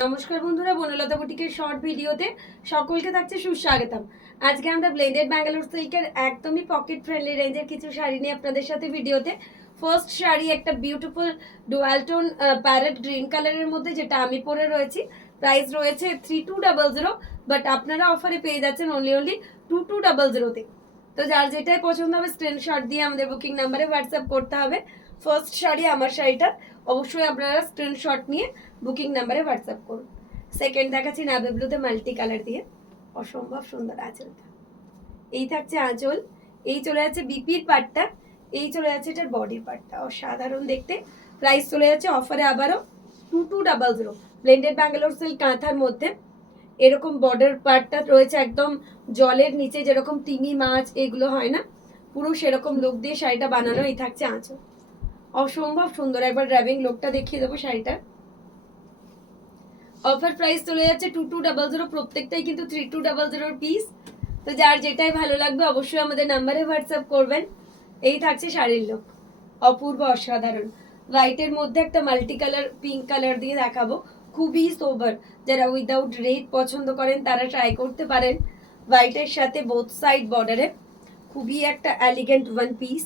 নমস্কার বন্ধুরা, বনলতা বুটিকের শর্ট ভিডিওতে সকলকে থাকছে সুস্বাগতম। আজকে আমরা ব্লেন্ডেড ব্যাঙ্গালোর সিল্কের একদমই পকেট ফ্রেন্ডলি রেঞ্জের কিছু শাড়ি নিয়ে আপনাদের সাথে ভিডিওতে। ফার্স্ট শাড়ি একটা beautiful dual tone parrot green কালারের মধ্যে, যেটা আমি পরে রয়েছি। প্রাইস রয়েছে 3200, বাট আপনারা অফারে পেয়ে যাচ্ছেন অনলি 2200-তে। তো যার যেটাই পছন্দ হবে স্ক্রিনশট দিয়ে আমাদের বুকিং নাম্বারে হোয়াটসঅ্যাপ করতে হবে। ফার্স্ট শাড়ি আমার শাড়িটা, অবশ্যই আপনারা স্ক্রিনশট নিয়ে বুকিং নাম্বারে হোয়াটসঅ্যাপ করুন। সেকেন্ড দেখাচ্ছি নাভি ব্লুতে মাল্টি কালার দিয়ে, অসম্ভব সুন্দর আঁচলটা। এই থাকছে আঁচল, এই চলে যাচ্ছে বিপির পাটটা, এই চলে যাচ্ছে এটার বডির পাটটা, অসাধারণ দেখতে। প্রাইস চলে যাচ্ছে অফারে আবারও 2200। ব্লেন্ডেড ব্যাঙ্গালোর সিল্ক কাঁথার মধ্যে এরকম বর্ডার পার্টটা রয়েছে একদম জলের নিচে, যেরকম তিমি মাছ এগুলো হয় না, পুরো সেরকম লুক দিয়ে শাড়িটা বানানো। এই থাকছে আঁচল, অসম্ভব সুন্দর। একবার ড্রাইভিং লুকটা দেখিয়ে দেবো শাড়িটা। অফার প্রাইস চলে যাচ্ছে 2200, প্রত্যেকটাই কিন্তু 3200 পিস। তো যার যেটাই ভালো লাগবে অবশ্যই আমাদের নাম্বারে হোয়াটসঅ্যাপ করবেন। এই থাকছে শাড়ির লুক, অপূর্ব অসাধারণ। হোয়াইটের মধ্যে একটা মাল্টি কালার পিঙ্ক কালার দিয়ে দেখাবো, খুবই সোবার। যারা উইদাউট রেড পছন্দ করেন তারা ট্রাই করতে পারেন। হোয়াইটের সাথে বোথ সাইড বর্ডারে খুবই একটা এলিগেন্ট ওয়ান পিস।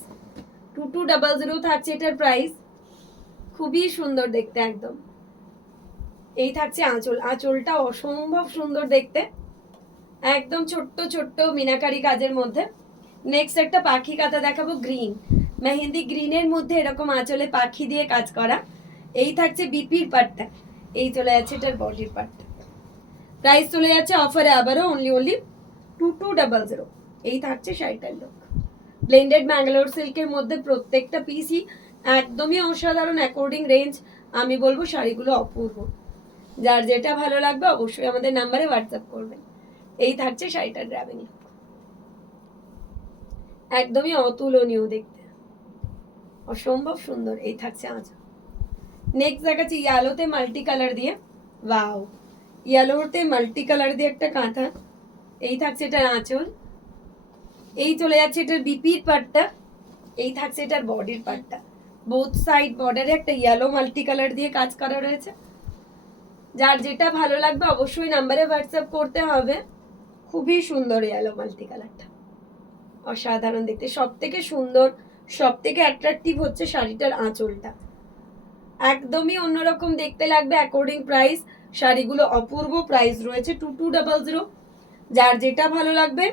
2200 থাকছে এটার প্রাইস, খুবই সুন্দর দেখতে একদম। এই থাকছে আঁচল, আঁচলটা অসম্ভব সুন্দর দেখতে, একদম ছোট্ট ছোট্ট মিনাকারি কাজের মধ্যে। নেক্সট একটা পাখি কাঁথা দেখাবো, গ্রিন মেহেন্দি গ্রিনের মধ্যে এরকম আঁচলে পাখি দিয়ে কাজ করা। এই থাকছে বিপির পাটটা, এই চলে যাচ্ছে এটার বডির পাটটা। প্রাইস চলে যাচ্ছে অফারে আবারও অনলি 2200। এই থাকছে শাড়িটার লুক। ব্লেন্ডেড ব্যাঙ্গালোর সিল্কের মধ্যে প্রত্যেকটা পিসই একদমই অসাধারণ। অ্যাকর্ডিং রেঞ্জ আমি বলবো শাড়িগুলো অপূর্ব। যার যেটা ভালো লাগবে অবশ্যই আমাদের নাম্বারে হোয়াটসঅ্যাপ করবেন। এই থাকছে শাড়িটার ড্রাইভিং লুক, একদমই অতুলনীয় দেখতে, অসম্ভব সুন্দর। এই থাকছে আঁচল। নেক্সট দেখাচ্ছি ইয়েলোতে মাল্টি কালার দিয়ে, ওয়াও, ইয়েলোতে মাল্টি কালার দিয়ে একটা কাঁথা। এই থাকছে এটার আঁচল, এই চলে যাচ্ছে এটার বিপির পাটটা, এই থাকছে এটার বডির পাটটা। বোথ সাইড বর্ডারে একটা ইয়েলো মাল্টি কালার দিয়ে কাজ করা রয়েছে। যার যেটা ভালো লাগবে অবশ্যই নাম্বারে হোয়াটসঅ্যাপ করতে হবে। খুবই সুন্দর ইয়েলো মাল্টি কালারটা, অসাধারণ দেখতে। সব থেকে সুন্দর, সব থেকে অ্যাট্রাকটিভ হচ্ছে শাড়িটার আঁচলটা, একদমই অন্যরকম দেখতে লাগবে। অ্যাকর্ডিং প্রাইস শাড়িগুলো অপূর্ব। প্রাইস রয়েছে 2200। যার যেটা ভালো লাগবে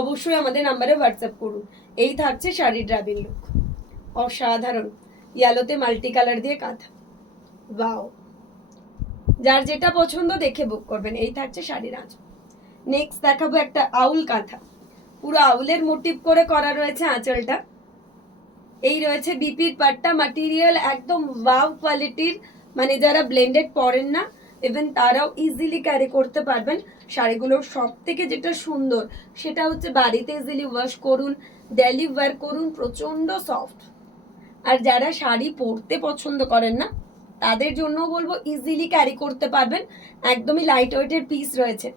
অবশ্যই আমাদের নাম্বারে হোয়াটসঅ্যাপ করুন। এই থাকছে শাড়ির ড্রাইভিং লুক, অসাধারণ। ইয়েলোতে মাল্টি কালার দিয়ে কাঁথা, ওয়াও। যার যেটা পছন্দ দেখে বুক করবেন। এই থাকছে শাড়ির আঁচল। নেক্সট দেখাবো একটা আউল কাঁথা, পুরো আউলের মোটিভ করে করা রয়েছে আঁচলটা। এই রয়েছে বিপির পাটটা, ম্যাটেরিয়াল একদম ওয়াও কোয়ালিটির, মানে যারা ব্লেন্ডেড পরেন না ইভেন তারাও ইজিলি ক্যারি করতে পারবেন। শাড়িগুলোর সব থেকে যেটা সুন্দর সেটা হচ্ছে বাড়িতে ইজিলি ওয়াশ করুন, ডেলি ওয়্যার করুন, প্রচন্ড সফট। আর যারা শাড়ি পরতে পছন্দ করেন না তাদের জন্য বলবো ইজিলি ক্যারি করতে পারবেন। একদমই লাইট ওয়েটের পিস রয়েছে।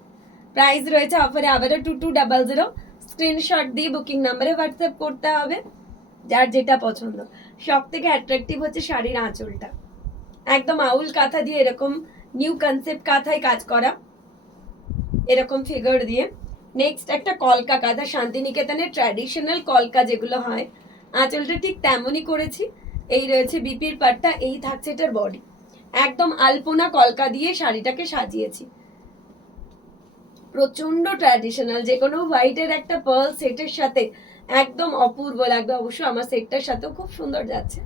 প্রাইস রয়েছে অফারে আবারও 2200। স্ক্রিনশট দিয়ে বুকিং নাম্বারে হোয়াটসঅ্যাপ করতে হবে। যার যেটা পছন্দ। সব থেকে অ্যাট্রাকটিভ হচ্ছে শাড়ির আঁচলটা, একদম আউল কাঁথা দিয়ে এরকম নিউ কনসেপ্ট কাঁথায় কাজ করা, এরকম ফিগার দিয়ে। নেক্সট একটা কলকা কাঁথা, শান্তিনিকেতনের ট্র্যাডিশনাল কলকা যেগুলো হয়, আঁচলটা ঠিক তেমনই করেছি। এই রয়েছে বিপির পাটটা, এই থাকছে এটার বডি। একদম আলপনা কলকা দিয়ে শাড়িটাকে সাজিয়েছি, প্রচন্ড ট্র্যাডিশনাল। যে কোনো হোয়াইটের একটা পার্ল সেটের সাথে একদম অপূর্ব লাগবে। অবশ্য আমার সেটটার সাথেও খুব সুন্দর যাচ্ছে।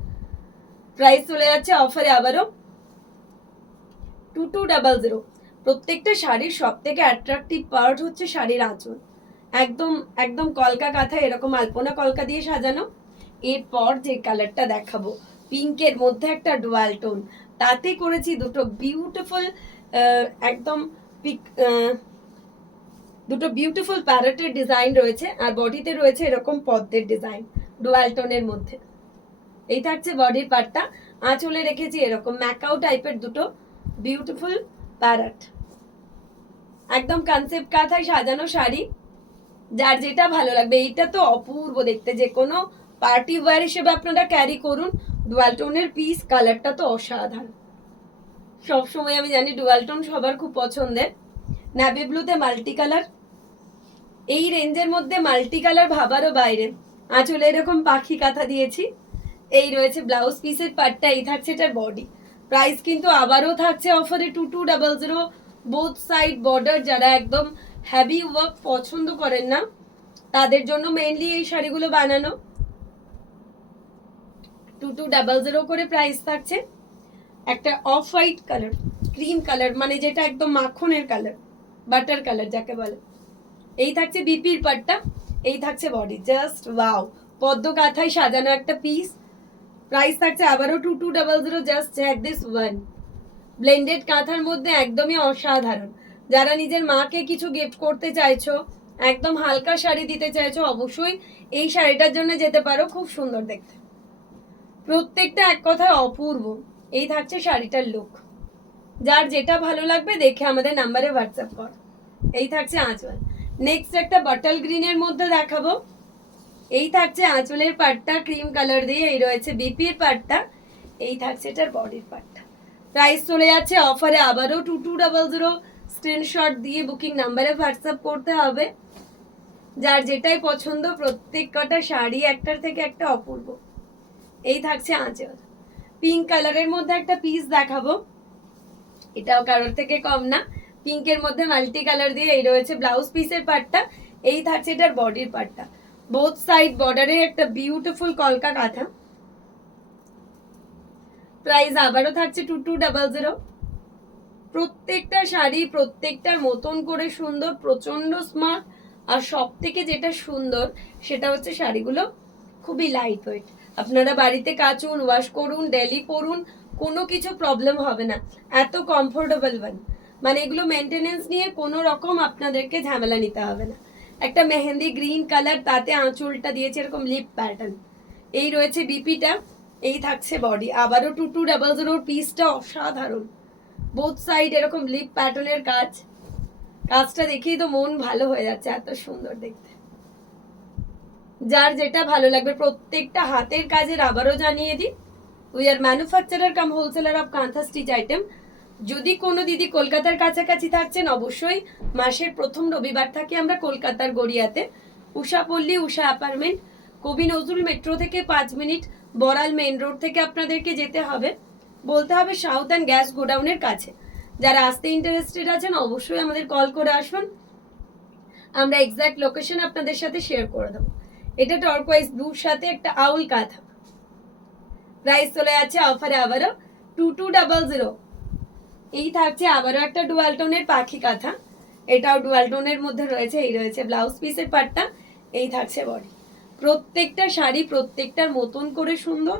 প্রাইস চলে যাচ্ছে অফারে আবারও 2200। প্রত্যেকটা শাড়ির সব থেকে অ্যাট্রাকটিভ পার্ট হচ্ছে শাড়ির আঁচল, একদম একদম কলকা কাঁথা এরকম আলপনা কলকা দিয়ে সাজানো। এরপর যে কালারটা দেখাবো, পিঙ্কের মধ্যে একটা ডুয়াল টোন, তাতে করেছি দুটো বিউটিফুল একদম দুটো বিউটিফুল প্যারেটের ডিজাইন রয়েছে, আর বডিতে রয়েছে এরকম পদ্মের ডিজাইন ডুয়াল টোনের মধ্যে। এই থাকছে বডির পার্টটা। আঁচলে রেখেছি এরকম ম্যাকাও টাইপের দুটো বিউটিফুল প্যারেট, একদম কনসেপ্ট কাঁথায় সাজানো শাড়ি। যার যেটা ভালো লাগবে, এইটা তো অপূর্ব দেখতে, যে কোনো পার্টি ওয়্যার হিসেবে আপনারা ক্যারি করুন। ডুয়াল টোনের পিস, কালারটা তো অসাধারণ। সবসময় আমি জানি ডুয়াল টোন সবার খুব পছন্দের। নেভি ব্লুতে মাল্টি কালার, এই রেঞ্জের মধ্যে মাল্টি কালার ভাবারও বাইরে। আঁচলে এরকম পাখি কাঁথা দিয়েছি। এই রয়েছে ব্লাউজ পিসের পার্টটা, এই থাকছে এটার বডি। প্রাইস কিন্তু আবারও থাকছে অফারে 2200, বোথ সাইড বর্ডার। যারা একদম হেভি ওয়ার্ক পছন্দ করেন না তাদের জন্য মেইনলি এই শাড়িগুলো বানানো। 2200 করে প্রাইস থাকছে। একটা off white colour, cream colour, মানে যেটা একদম মাখনের কালার, বাটার কালার যাকে বলে। এই থাকছে বিপির পাটটা, এই থাকছে বডি। জাস্ট ওয়াও, পদ্ম কাঁথায় সাজানো একটা পিস। প্রাইস থাকছে আবারও 2200। Just check this one. Blended কাঁথার মধ্যে একদমই অসাধারণ। যারা নিজের মাকে কিছু গিফট করতে চাইছো, একদম হালকা শাড়ি দিতে চাইছো, অবশ্যই এই শাড়িটার জন্য যেতে পারো। খুব সুন্দর দেখতে, প্রত্যেকটা এক কথায় অপূর্ব। এই থাকছে শাড়িটার লুক। যার যেটা ভালো লাগবে দেখে আমাদের নাম্বারে হোয়াটসঅ্যাপ কর। এই থাকছে আঁচল। নেক্সট একটা বটল গ্রিনের মধ্যে দেখাবো। এই থাকছে আঁচলের পাটটা ক্রিম কালার দিয়ে, এই রয়েছে বিপির পাটটা, এই থাকছে এটার বডির পাটটা। প্রাইস চলে যাচ্ছে অফারে আবারও 2200। স্ক্রিনশট দিয়ে বুকিং নাম্বারে হোয়াটসঅ্যাপ করতে হবে। যার যেটাই পছন্দ, প্রত্যেক কটা শাড়ি একটার থেকে একটা অপূর্ব। এই থাকছে আঁচল। পিঙ্ক কালারের মধ্যে একটা পিস দেখাবো, এটাও কারোর থেকে কম না। পিঙ্কের মধ্যে মাল্টি কালার দিয়ে, এই রয়েছে ব্লাউজ পিসের পার্টটা, এই থাকছে এটার বডির পার্টটা। বোথ সাইড বর্ডারে একটা বিউটিফুল কলকা কাঁথা। প্রাইস আবারও থাকছে 2200। প্রত্যেকটা শাড়ি প্রত্যেকটার মতন করে সুন্দর, প্রচন্ড স্মার্ট। আর সব থেকে যেটা সুন্দর সেটা হচ্ছে শাড়িগুলো খুবই লাইট ওয়েট। আপনারা বাড়িতে কাচুন, ওয়াশ করুন, ডেলি পরুন, কোনো কিছু প্রবলেম হবে না। এত কমফোর্টেবল ওয়ান, মানে এগুলো মেনটেনেন্স নিয়ে কোনো রকম আপনাদেরকে ঝামেলা নিতে হবে না। একটা মেহেন্দি গ্রিন কালার, তাতে আঁচলটা দিয়েছে এরকম লিপ প্যাটার্ন। এই রয়েছে বিপিটা, এই থাকছে বডি। আবারও 2200। পিসটা অসাধারণ, বোথ সাইড এরকম লিপ প্যাটার্নের কাজ। কাজটা দেখেই তো মন ভালো হয়ে যাচ্ছে, এত সুন্দর দেখতে। যার যেটা ভালো লাগবে, প্রত্যেকটা হাতের কাজের। আবারও জানিয়ে দিই, we are manufacturer cum wholesaler of kantha stitch item. যদি কোনো দিদি কলকাতার কাছাকাছি থাকছেন, অবশ্যই মাসের প্রথম রবিবার থাকি আমরা কলকাতার গড়িয়াতে, উষাপল্লী, উষা অ্যাপার্টমেন্ট, কবি নজরুল মেট্রো থেকে 5 মিনিট, বড়াল মেইন রোড থেকে আপনাদেরকে যেতে হবে, বলতে হবে সাউথ অ্যান্ড গ্যাস গোডাউনের কাছে। যারা আসতে ইন্টারেস্টেড আছেন অবশ্যই আমাদের কল করে আসুন, আমরা এক্সাক্ট লোকেশন আপনাদের সাথে শেয়ার করে দেবো। এটা টর্কোয়াইজ ব্লুর সাথে একটা আউল কাঁথা। প্রাইস চলে যাচ্ছে অফারে আবারও 2200। এই থাকছে আবারও একটা ডুয়াল টোনের পাখি কাঁথা, এটাও ডুয়াল টোনের মধ্যে রয়েছে। এই রয়েছে ব্লাউজ পিসের পার্টটা, এই থাকছে বডি। প্রত্যেকটা শাড়ি প্রত্যেকটার মতন করে সুন্দর,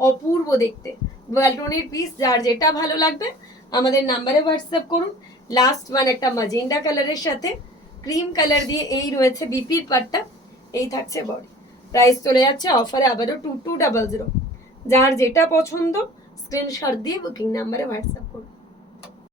অপূর্ব দেখতে। ডুয়াল টোনের পিস, যার যেটা ভালো লাগবে আমাদের নাম্বারে হোয়াটসঅ্যাপ করুন। লাস্ট ওয়ান একটা ম্যাজেন্ডা কালারের সাথে ক্রিম কালার দিয়ে, এই রয়েছে বিপির পার্টটা, এই থাকছে বডি। প্রাইস চলে যাচ্ছে অফারে আবারও 2200। যার যেটা পছন্দ স্ক্রিনশট দিয়ে বুকিং নাম্বারে হোয়াটসঅ্যাপ করুন।